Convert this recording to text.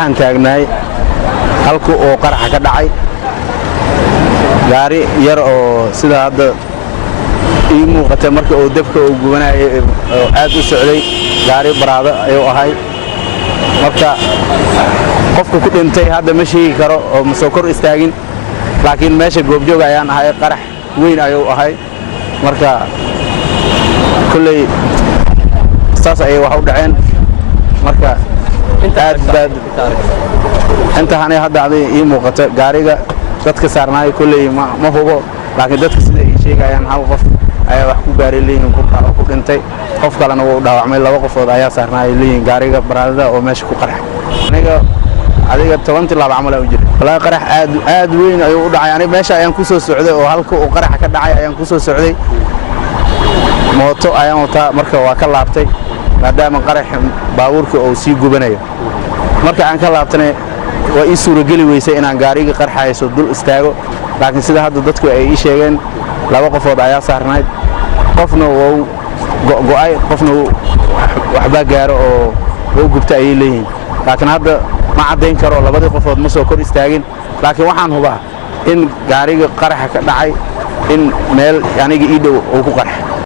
waxaan taagnaay halku oo qaraxa ka dhacay gaari yar oo sida hadda ii muuqata markii uu dabka uu gubanayay oo aad u socday gaari baraado ayuu ahay marka qofka ku dhintay hadda ma sheegi karo oo ma soo kor istaagin laakiin meesha goobjoog ayaan ahay qarax weyn ayuu ahay marka kulley saas ayay wax u dhaceen marka inta hanay hadda ii muuqata gaariga dadka saarnaay kulley ma hubo laakiin dadka sida ay sheegayaan hal qof ayaa wax ku gaaray leeyihiin ku dhintay qof kalena wuu dhaawacmay laba qofood ayaa saarnaay leeyihiin gaariga baraadada oo meesha ku qarax adiga 10 tilaab camal u jiray walaa qarax aad weyn ayuu u dhacay aniga meesha ayaan ku soo socday oo halka uu qarax ka dhacay ayaan ku soo socday mooto ayaan wataa marka waa ka laabtay maadaama qarax baabuurka uu sii gubanayo marka aan ka laabtanay waa ii suurageli weysay inaan gaariga qarxayso dul istaago laakiin sida hadda dadku ay ii sheegeen laba qofood ayaa saarnayd qofna wuu go'ay qofna waxba gaaro oo uu gubtay ay leeyihiin laakiin hadda ma cadeyn karo labadii qofood ma soo kor istaagin laakiin waxaan hubaa in gaariga qaraxa ka dhacay in meel aniga ii dhow uu ku qarxay